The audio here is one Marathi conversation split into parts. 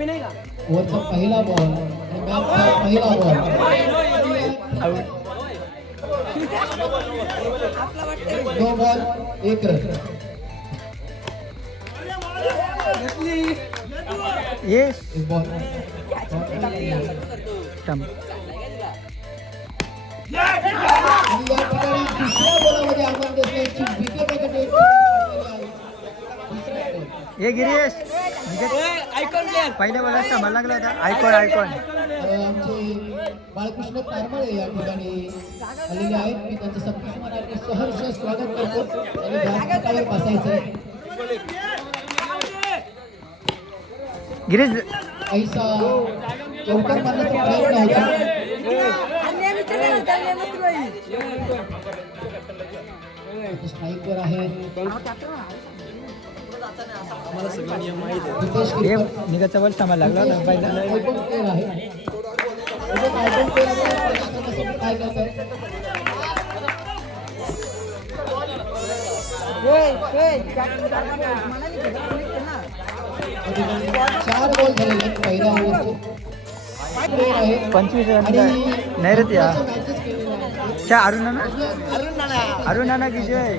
टायमी नाही का ओव्हरचा पहिला बॉल आणि मॅचचा पहिला बॉल नो बॉल एक रन। येस एक बॉल स्टंप आणि या ठिकाणी दुसऱ्या बॉलामध्ये आव्हान देशची विकेट ये गिरीश. पहिल्या बॉलला स्टंप लागला होता. आयकॉन आयकॉन आमचे बाळकृष्ण तारमळे या ठिकाणी आलेले आहेत. मी त्यांचं सबकिश मराठी सहर्ष स्वागत करतो. आणि व्यासपीठावर बसायचं गिरीश. काहीसा चौकार मारण्याचा प्रयत्न होता. स्ट्राईकवर आहे. किरकर. निघाचा बॉल स्टंप लागला पंचवीस नाही रे त्या. अरुण नाना अरुण नाना विजय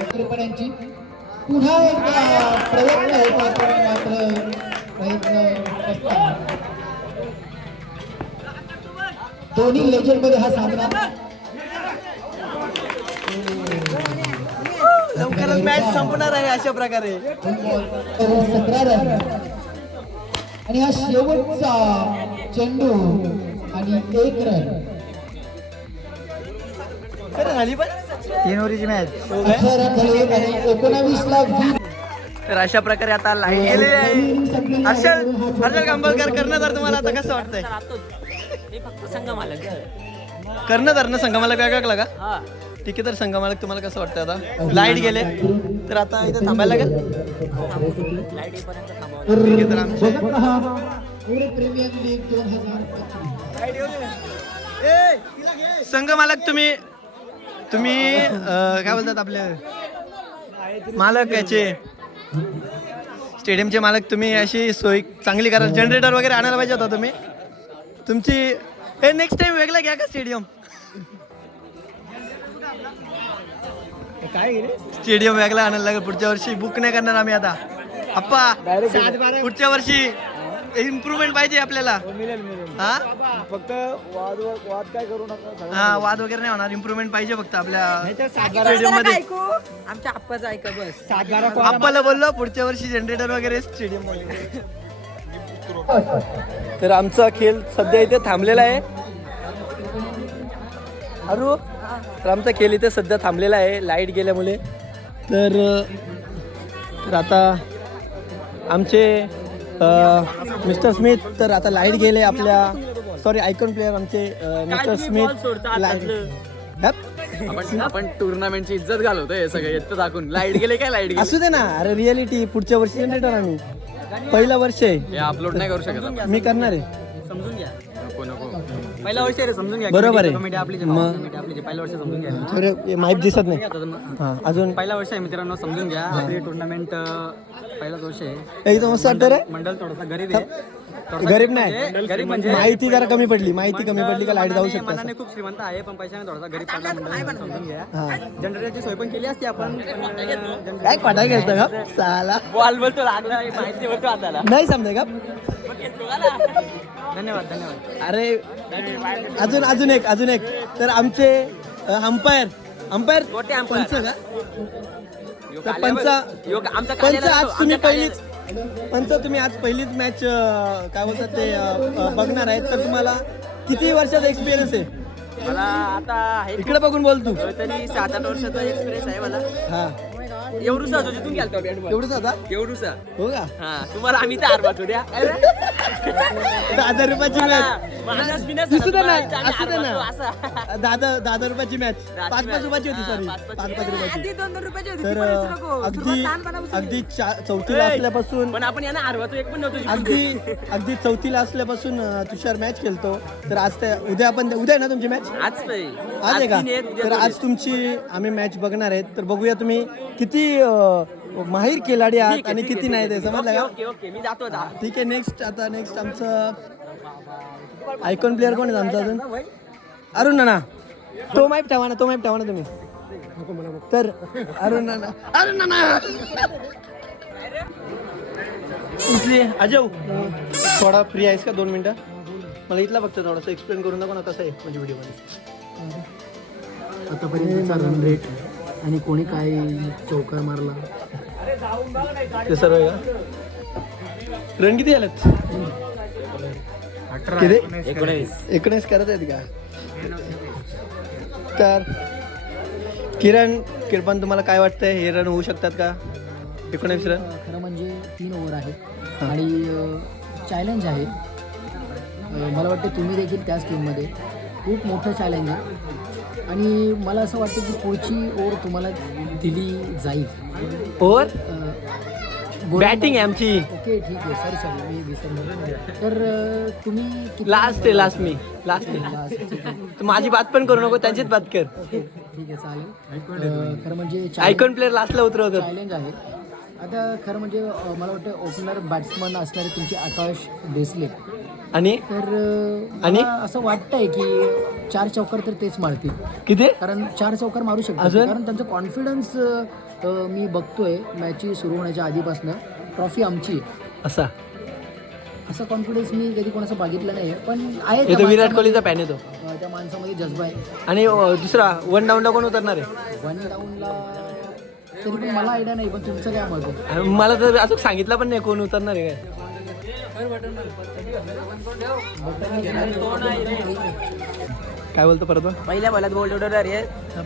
यांची पुन्हा एकदा प्रयत्न होता पण मात्र प्रयत्न दोन्ही लेजंडमध्ये हा सामना. लवकरच मॅच संपणार आहे अशा प्रकारे. सतरा रन. आणि हा शेवटचा चेंडू आणि एक रन. खरं झाली पण? तीन ओव्हरची मॅच तर अशा प्रकारे आता लाइट गेलेली आहे. हर्षल हर्षल कांबळकर कर्णधार तुम्हाला आता कसं वाटतंय? हे फक्त संघ मालक कर्णधार ना संगमालक वेगळा का? हा. ठीक आहे तर संगमालक तुम्हाला कसं वाटतं आता? लाइट गेले. तर आता इथे थांबायला लागेल. ठीक आहे, तर संघ मालक तुम्ही तुम्ही अं, काय बोलतात आपले? मालक याचे. स्टेडियमचे मालक तुम्ही अशी सोय चांगली करा जनरेटर वगैरे आणायला पाहिजे होता तुम्ही. तुमची हे नेक्स्ट टाइम वेगळा घ्या का स्टेडियम काय स्टेडियम वेगळा आणायला लागेल. पुढच्या वर्षी बुक नाही करणार आम्ही आता. अप्पा पुढच्या वर्षी इम्प्रुव्हमेंट पाहिजे आपल्याला. मिळेल मिळेल. हा? फक्त वाद वाद काय करू नका हा वाद वगैरे नाही होणार. इम्प्रुव्हमेंट पाहिजे फक्त आपल्या सात स्टेडियममध्ये आमच्या आप्पाचं ऐका बस. सात बारा आप्पाला बोललो पुढच्या वर्षी जनरेटर वगैरे स्टेडियममध्ये. तर आमचा खेळ सध्या इथे थांबलेला आहे. अरू तर आमचा खेळ इथे सध्या थांबलेला आहे लाइट गेल्यामुळे. तर तर आता आमचे मिस्टर स्मिथ तर आता लाइट गेले आपल्या सॉरी आयकॉन प्लेअर आमचे मिस्टर स्मिथ आपण आपण टुर्नामेंटची इज्जत घालवतोय हे सगळं येतं दाखवून. लाइट गेले काय लाइट गेले? असू दे ना अरे रियालिटी पुढच्या वर्षी जनरेटर आम्ही पहिला वर्ष आहे. हे अपलोड नाही करू शकत. मी करणार आहे. समजून घ्या. नको नको. पहिल्या वर्षी रे समजून घ्या. बरोबर आहे. कमिटी आपली मग? आपली वर्षी समजून घ्या. माहीत दिसत नाही. हा अजून? पहिला वर्ष आहे मित्रांनो समजून घ्या. आपली टुर्नामेंट पहिलाच वर्ष आहे. एकदम मस्त वाटतं रे. मंडळ थोडासा गरीब आहे. गरीब नाही. गरीब म्हणजे माहिती जरा कमी पडली माहिती कमी पडली का लाइट जाऊ शकते मनाने खूप श्रीमंत आहे पण पैशाने थोडासा गरीब पडला म्हणून समजून घ्या. हा जनरेटरची सोय पण केली असती आपण काय पटा घेतो का साला. बॉल बोलतो लागला माहिती बोलतो आता नाही समजाय का धन्यवाद धन्यवाद. अरे अजून अजून एक अजून एक. तर आमचे अंपायर. अंपायर. पंच का? तर पंच पंच आज तुम्ही पहिलीच पंच तुम्ही आज पहिलीच मॅच काय बोलतात ते बघणार आहेत. तर तुम्हाला किती वर्षाचा एक्सपिरियन्स आहे? मला आता इकडे बघून बोल तू. तरी सात आठ वर्षाचा एक्सपिरियन्स आहे मला. हा. एवढूसा होतो गेलतो बॅट बॉल एवढंच आता एवढूसा. हो का? हा तुम्हाला आम्ही तर आरबात दहा रुपयाची मॅच माणूस बिनस दिसू दे ना आम्ही असू दे आरबातो ना. असा. दहा दहा दहा दहा रुपयाची मॅच पाच पाच. रुपयाची होती सॉरी पाच- पाच- रुपयाची आधी दोन दोन रुपयाची होती, तर ती पण विसरू नको. अगदी सुरुवात लहानपणापासून अगदी चा- चौथीला असल्यापासून पण आपण यांना आरवातो एक पण नव्हतो अगदी अगदी चौथीला असल्यापासून अं, तुषार मॅच खेळतो. तर आज त्या उद्या आपण उद्या आहे ना तुमची मॅच. आज आज आहे का? तीन आहेत, उद्या तर दोन आज आहेत. तुमची आम्ही मॅच बघणार आहेत. तर बघूया तुम्ही किती अं, माहीर खिलाडी आहात आणि किती नाही आहे. ते समजलं का? ओके ओके मी जातो आता. ठीक आहे नेक्स्ट आता नेक्स्ट आमचं आयकॉन प्लेअर कोण आहे आमचा अजून? अरुण नाना. तो माहीत ठेवा ना तो माहीत ठेवा ना तुम्ही. तर अरुण नाना. अरुण नाना! इथले अजय थोडा फ्री आहेस का? दोन मिनटं. मला इथला फक्त थोडंसं. एक्सप्लेन करून दाखव ना कसं आहे म्हणजे व्हिडिओमध्ये आतापर्यंतचा रन रेट आणि कोणी काय चौकार मारला. ते सर्व आहे का? रन किती किती? एकोणीस. करत आहेत का? तर किरण किरपण तुम्हाला काय वाटतंय? हे रन होऊ शकतात का? एकोणीस रन खरं म्हणजे तीन ओव्हर आहे. आणि चॅलेंज आहे. मला वाटतं तुम्ही देखील त्याच टीममध्ये खूप मोठं चॅलेंज आहे. आणि मला असं वाटतं की पुढची ओव्हर तुम्हाला दिली जाईल. ओव्हर गोलंदाज- बॅटिंग आहे आमची. ओके ठीक आहे. सॉरी सॉरी मी विसरलो. तर तुम्ही लास्ट आहे लास्ट मी. लास्ट आहे. माझी बात पण करू नको त्यांचीच बात कर. ठीक आहे चालेल. खरं म्हणजे आयकॉन प्लेअर लास्टला उतरवतात चॅलेंज आहे. आता खरं म्हणजे अ, मला वाटतं ओपनर बॅट्समन असणारे तुमचे आकाश देसले. आणि? तर अ, आणि? मला असं वाटतंय की चार चौकार तर तेच मारतील. किती? कारण चार चौकार मारू शकतात. अजून? कारण त्यांचं कॉन्फिडन्स मी बघतोय मॅच सुरू होण्याच्या आधीपासून. ट्रॉफी आमची. आहे. असा. असा कॉन्फिडन्स मी कधी कोणाचा बघितला नाही पण आहे त्या येतो विराट माणसामध्ये- कोहलीचा पॅन येतो. अ, त्या माणसामध्ये जज्बा आहे. आणि अं, दुसरा वन डाऊनला कोण उतरणार आहे? वन डाऊनला मला तर अजून सांगितलं पण नाही कोण उतरणार आहे काय? बोलतो परत पहिल्या बोलत बोल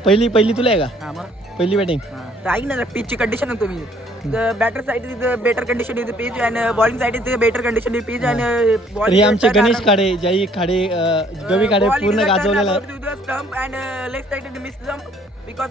पहिली पहिली तुला आहे का? पहिली बॅटिंग ऐक ना पीच ची कंडिशन आहे तुम्ही बॅटर साइड इथे बेटर कंडिशन इथे पीच आणि बॉलिंग साइड इथे बेटर कंडिशन पीच आणि आमचे गणेश काढे जयी काढे गवी काढे पूर्ण गाजवलेला आहे. Stump and left side miss stump because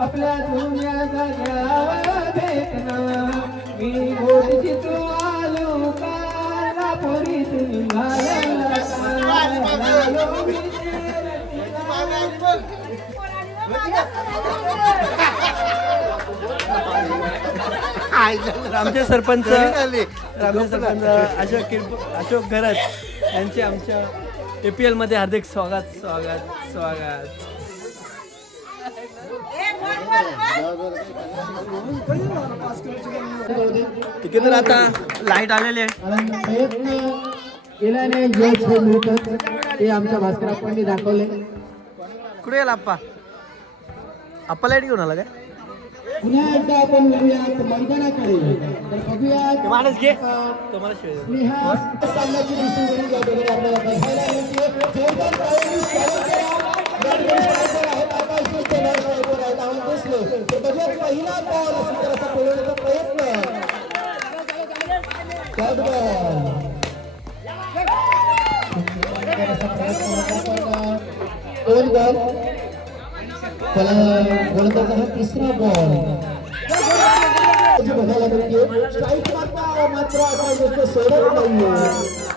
आपल्या दुनिया जाग्यावर भेटणार. मी गोडची तू आलो काला पोरी तुम्ही आमचे सरपंच आमचे सरपंच अशोक किरप अशोक घरत यांचे आमच्या ए पी एलमध्ये हार्दिक स्वागत स्वागत स्वागत. ठीक तर आता? लाइट आलेली आहे. केल्याने यश हे मिळतं ते आमच्या भास्कर आपण दाखवले कुठे गेला आप्पा? आप्पा लाइट घेऊन आला काय? पुन्हा एकदा आपण बघूयात मैदानाकडे तर बघूयात माणूस घे. तुम्हाला स्नेहा सामन्याची आपल्याला बघायला मिळते जोरदार देणार नाही बोलायला आम्ही बसलो तर पहिला बॉल. असेल तर असा बोलवण्याचा प्रयत्न दोन बॉल त्याला गोलंदाजा हा तिसरा बॉल बघायला मिळते स्ट्राईक मारता मात्र आता गोष्ट सोडत नाहीये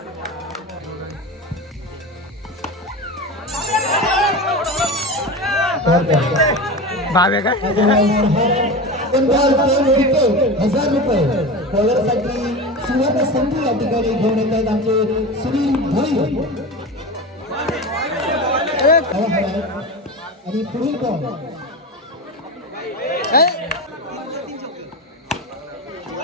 भावे काय हजार रुपये बॉलरसाठी सुवर्ण संधी या ठिकाणी घेऊन येत आहेत आमचे सुनील भोई आणि पुढील बॉल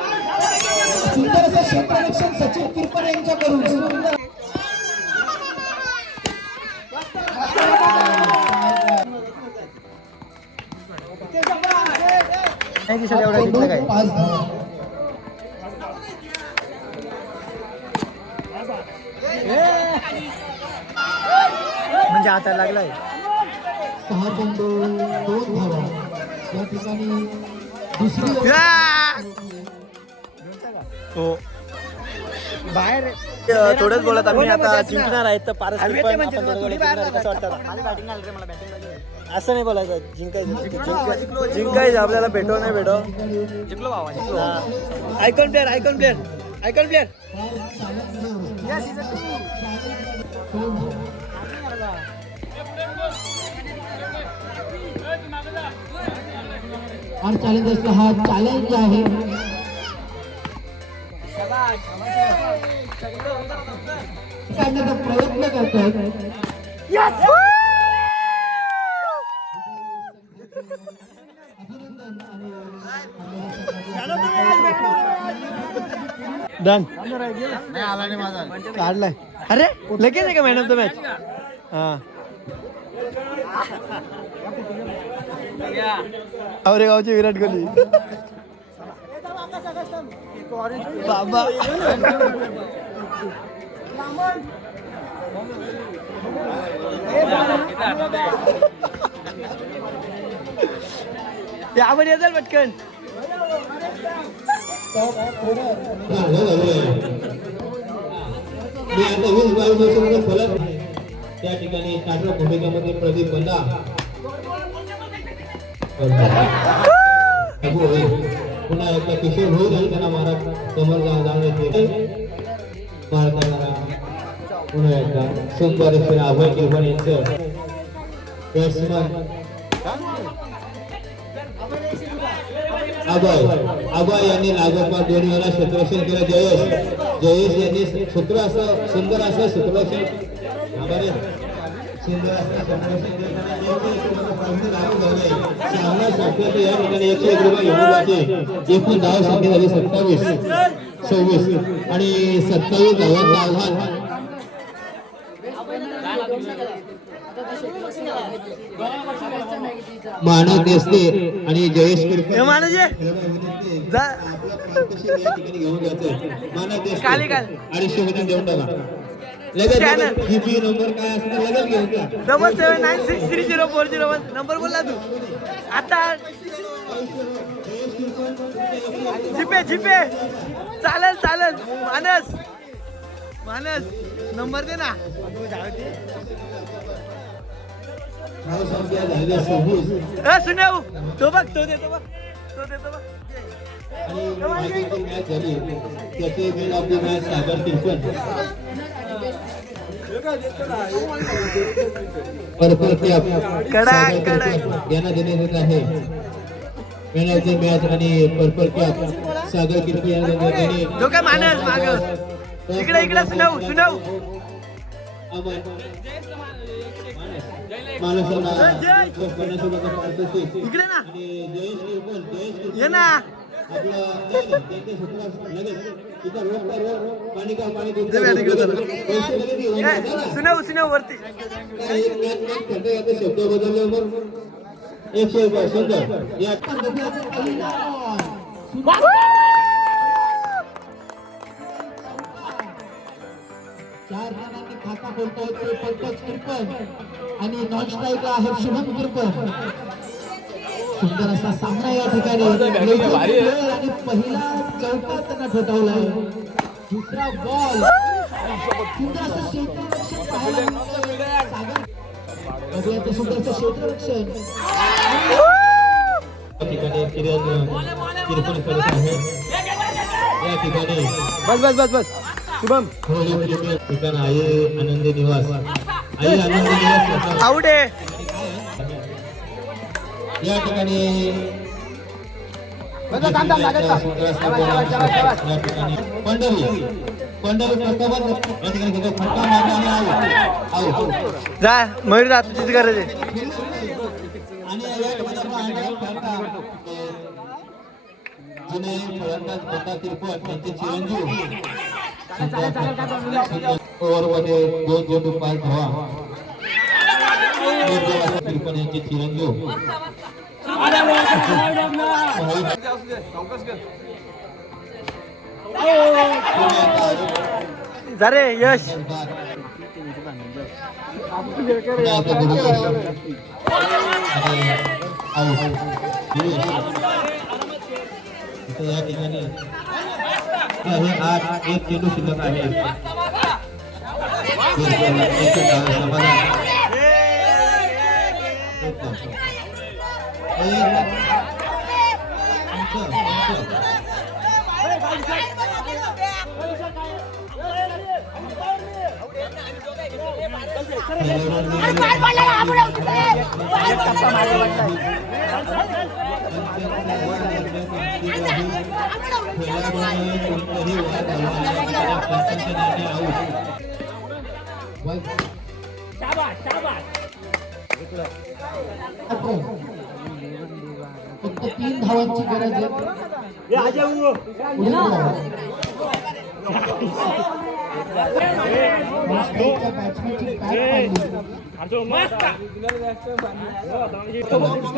सुंदर असं क्षेत्ररक्षण सचिन किरपणे यांच्याकडून. सुंदर. नाही सगळ्या एवढा जिंकलं काय म्हणजे आता लागलाय सहा चेंडू दोन धावा या ठिकाणी दुसरी हो बाहेर थोडंच बोलत आम्ही आता जिंकणार आहेत तर पारस जिंकणार. कसं वाटतं असं नाही बोलायचं जिंकायचं जिंकायचं. आपल्याला भेटो नाही भेटो. जिंकलो बाबा icon player icon player icon player हा चॅलेंज आहे. काढण्याचा प्रयत्न करतोय डन काढलाय. अरे लगेच आहे का मॅन ऑफ द मॅच हा औरेगावचे विराट कोहली. बाबा. पटकन. वीस बावीस वर्षामध्ये फलक त्या ठिकाणी काढला भूमिकामध्ये प्रदीप बंदा पुन्हा एकदा किशोर भाऊ आणि त्यांना महाराज समोर जा- भारताला पुन्हा एकदा. सुंदर असे अभय किरपण यांचं बॅट्समन अभय. अभय यांनी लागोपाठ दोन वेळा क्षेत्ररक्षण केलं. जयेश. जयेश यांनी सूत्र असं सुंदर असं सूत्ररक्षण सुंदर असं क्षेत्ररक्षण या ठिकाणी एकशे एक रुपये घेऊन जाते. एकूण धाव संख्या झाली सत्तावीस सव्वीस आणि सत्तावीस धावांचं आव्हान मानव देसते आणि जयेश किरकर मानव काल. अडीचशे मध्ये देऊन टाका. जा. Double seven nine six three zero four zero one number बोलला तू. आता जिपे जिपे चालेल चालेल. मानस. मानस नंबर दे ना. सुनेऊ तो बघ तो देतो बघ. तो देतो बघ. आणि मॅच झाली? त्याचे मॅच सागर तिरपण पर्पल कॅप कडक, सागर कडक. यांना आहे मॅन ऑफ द मॅच आणि पर्पल कॅप सागर किरपी यांना काय मानस माग इकडे इकडे ना. जयेश किरकोळ जयेश किरकोळ. कर, का, सुनव सुनव वरती. शब्द एकशे रुपये चार जणांनी खाता बोलतोय ते पंकज किरकर आणि नॉन स्ट्राईक आहे शुभम किरकर सुंदर असा सामना या ठिकाणी आणि पहिला चौका त्यांना ठोठावलाय. दुसरा बॉल सुंदर असं क्षेत्ररक्षण पाहायला सुंदरचं क्षेत्ररक्षण. या ठिकाणी किरण किरपण करत आहे. या ठिकाणी बस बस बस बस. शुभम. ठिकाण आहे आनंदी निवास. आई आनंदी निवास. आउट आहे. या ठिकाणी पंढरी. पंढरी या फटका जा मयूर जा तुझीच गरज आहे. आणि या ठिकाणी आपण आणखी फटका जुने फलंदाज बंदा किरकोळ त्यांचे चिरंजीव. ओव्हरमध्ये दोन चेंडू पार धावा किरकोळ यांचे चिरंजीव जा रे यश या ठिकाणी हे आठ एक चेंडू शिल्लक आहे एक समाधान फक्त तीन धावांची गरज आहे. बॅट्समनची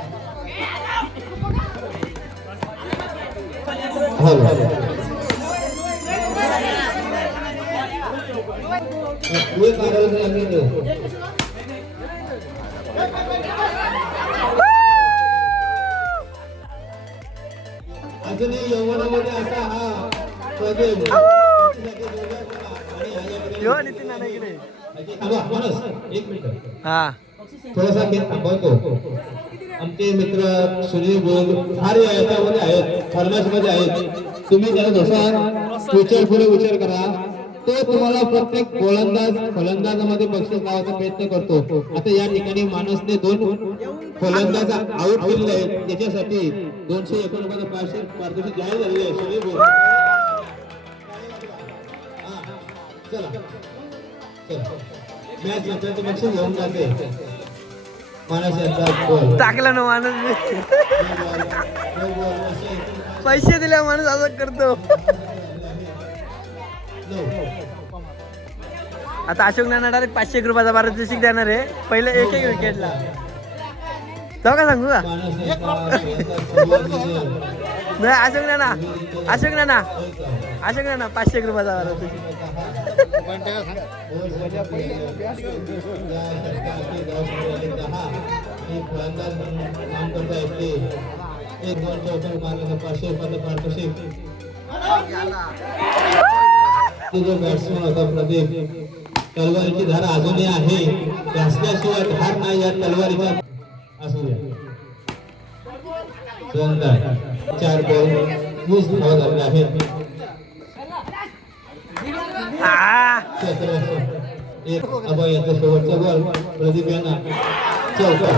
अजूनही यवनामध्ये असा हा. प्रदेश एक मिनिट हा थोडासा मी थांबवतो. आमचे मित्र सुनील बोल फार याच्यामध्ये आहेत फॉर्मॅटमध्ये आहेत. तुम्ही त्याला जसा विचार पुढे विचार करा. तो तुम्हाला प्रत्येक गोलंदाज फलंदाजामध्ये बक्षीस लावायचा प्रयत्न करतो आता या ठिकाणी माणूसने दोन फलंदाज आउट केलेले आहेत त्याच्यासाठी दोनशे एकोणपन्नास पाचशे पारितोषिक जाहीर झालेले आहे सुनील बोल हा, चला चला मॅच नंतर बक्षीस घेऊन जाते यांचा टाकला ना माणूस पैसे दिल्या माणूस असं करतो आता अशोक नाना डायरेक्ट पाचशे एक रुपयाचा पारितोषिक देणार आहे. पहिले एक एक विकेटला. जाऊ का सांगू का? नाही अशोक नाना. अशोक नाना. अशोक नाना पाचशे एक रुपयाचा पारितोषिक एक दोन चौकार मारलं पाचशे रुपयाचं पारितोषिक जो बॅट्समन होता प्रदीप. तलवारीची धार अजूनही आहे. ते धार नाही या तलवारीचा. असू द्या दोनदा. चार बॉल वीस धावा झाल्या आहेत. एक अभय यांचा शेवटचा बॉल प्रदीप यांना चौकार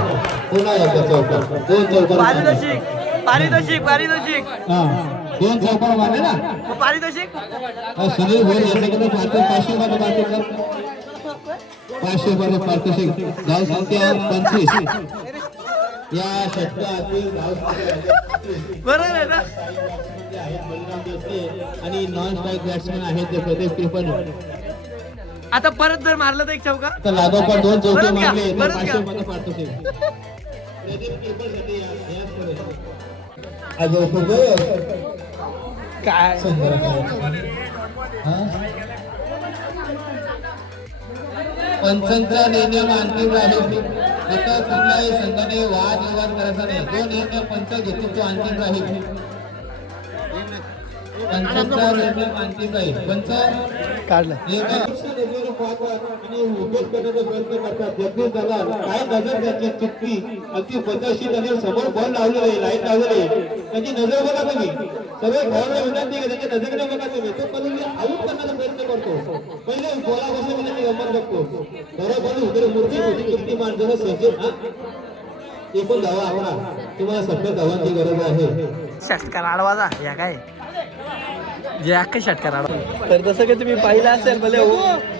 पुन्हा एकदा चौका. दोन चौकार पारितोषिक पारितोषिक. पारितोषिक हा दोन चौका मारले ना? पारितोषिक. अहो, सुनील भोर यांच्याकडे पाहतो पाचशे पाचशे मध्ये पारितोषिक. धाव संख्या पंचवीस. या षटकातील धाव संख्या बरोबर आहे ना? आहेत बलराम देशे आणि नॉन स्ट्राईक बॅट्समॅन आहेत ते प्रदीप कृपण आता परत जर मारलं तर एक चौका? तर लागोपाठ दोन चौके मारले तर पाचशे. मध्ये पारितोषिक. प्रदीप कृपणसाठी या- याच पुढे. अजय फुगे काय? सुंदर? पंचांचा नियम अंतिम राहील आता कुठल्याही संघाने वाद विवाद करायचा नाही. जो निर्णय पंच घेतील तो अंतिम राहील पंचांचा निर्णय अंतिम राहील पंच? काढलं. आणि उद्योग करण्याचा प्रयत्न करतात जगदीश दलाल काय नजर त्याची चुकती अगदी पदाशी त्याने समोर बॉल लावलेला आहे लाइट लावलेली आहे त्याची नजर बघा तुम्ही सगळे खेळाडूला विनंती आहे त्याच्या नजरेने बघा तुम्ही तो कधी आऊट करण्याचा प्रयत्न करतो पहिले बोलापासून मी त्याची गंमत बघतो बरोबर उद्या मूर्ती होती किती माणसाला सज्जन एकूण धावा आकडा तुम्हाला सगळ्या धावांची गरज आहे षटकार आडवाजा या काय? जे अख्खा षटकार तर जसं की तुम्ही पाहिलं असेल भले हो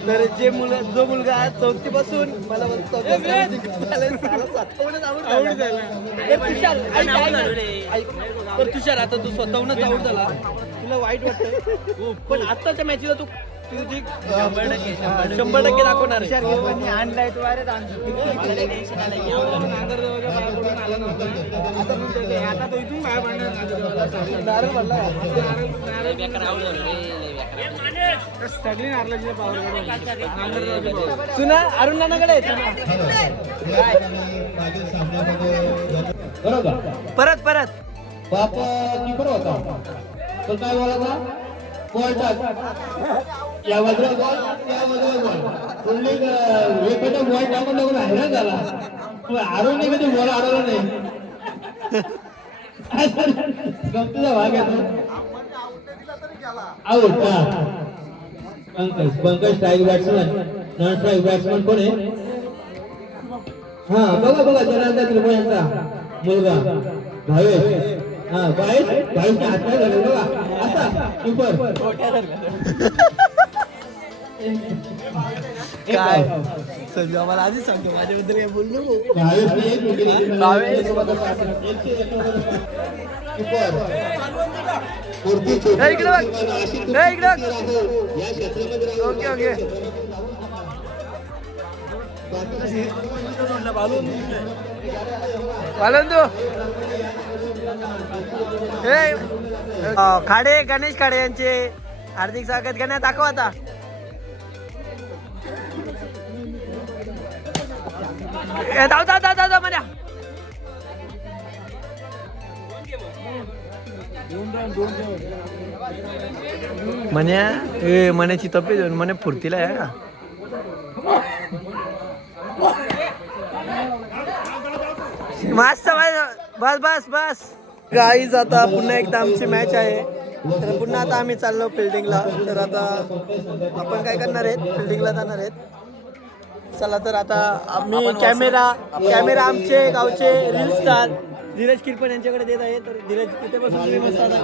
तर जे मुलं जो मुलगा आज चौथी बसून मला तुषार, आता तू स्वतःहूनच आऊट झाला. तुला वाईट वाटतंय. पण आत्ताच्या मॅचला तू शंभर टक्के दाखवणार आणलाय तू अरे आता तो इथून बाहेर पडणार नारळ पडला सुना अरुण नानाकडे बरोबर परत परत. बाप किपर होता? तो काय बोलायचा? या बाजूला बॉल त्या बाजूला बॉल. पुढली वेगवेगळ्या बॉल टाकून टाकून हैराण झाला. पण नाही कधी बॉल आडवला नाही. गमतीचा भाग आहे का Pankaj Pankaj strike batsman non strike batsman कोण आहे? हा बघा बघा जनार्दन त्रिपुरा यांचा मुलगा. भावेश. हा भावेश भावेशच्या हातपाय झाले बघा. असा किपर काय? संजू आम्हाला आधीच सांगतो माझ्याबद्दल काय इकडे बघ. इकडे राहो. Okay, okay. हे खाडे गणेश खाडे यांचे हार्दिक स्वागत. करण्यात दाखव आता. धाव धाव धाव धाव धाव म्हण्या म्हण्या ए म्हण्याची तब्येत म्हणे फुर्तीला आहे का मस्त मस्त. बस बस बस. गाईज आता पुन्हा एकदा आमची मॅच आहे. तर पुन्हा आता आम्ही चाललो फिल्डिंगला तर आता आपण काय करणार आहेत? फिल्डिंगला जाणार आहेत. चला तर आता आम्ही कॅमेरा कॅमेरा आमचे गावचे रील स्टार धीरज किरपण यांच्याकडे देत आहे तर धीरज तिथे बसून तुम्ही मस्त आता.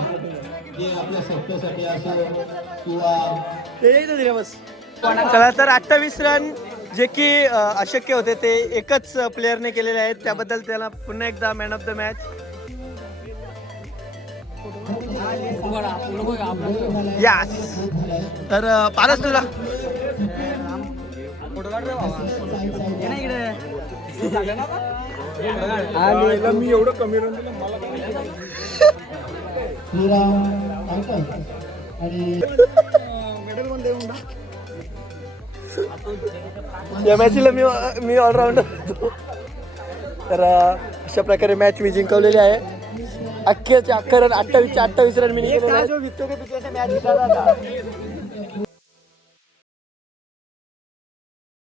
धीरे बस. चला तर अठ्ठावीस रन जे की अशक्य होते ते एकच प्लेअरने केलेले आहेत. त्याबद्दल त्याला पुन्हा एकदा मॅन ऑफ द मॅच यास तर पारस तुला. मी एवढं कमी रन दिलं मला मॅचला मी मी ऑलराऊंडर होतो. तर अशा प्रकारे मॅच मी जिंकवलेली आहे. अख्खेचे अख्खे रन अठ्ठावीसचे अठ्ठावीस रन मी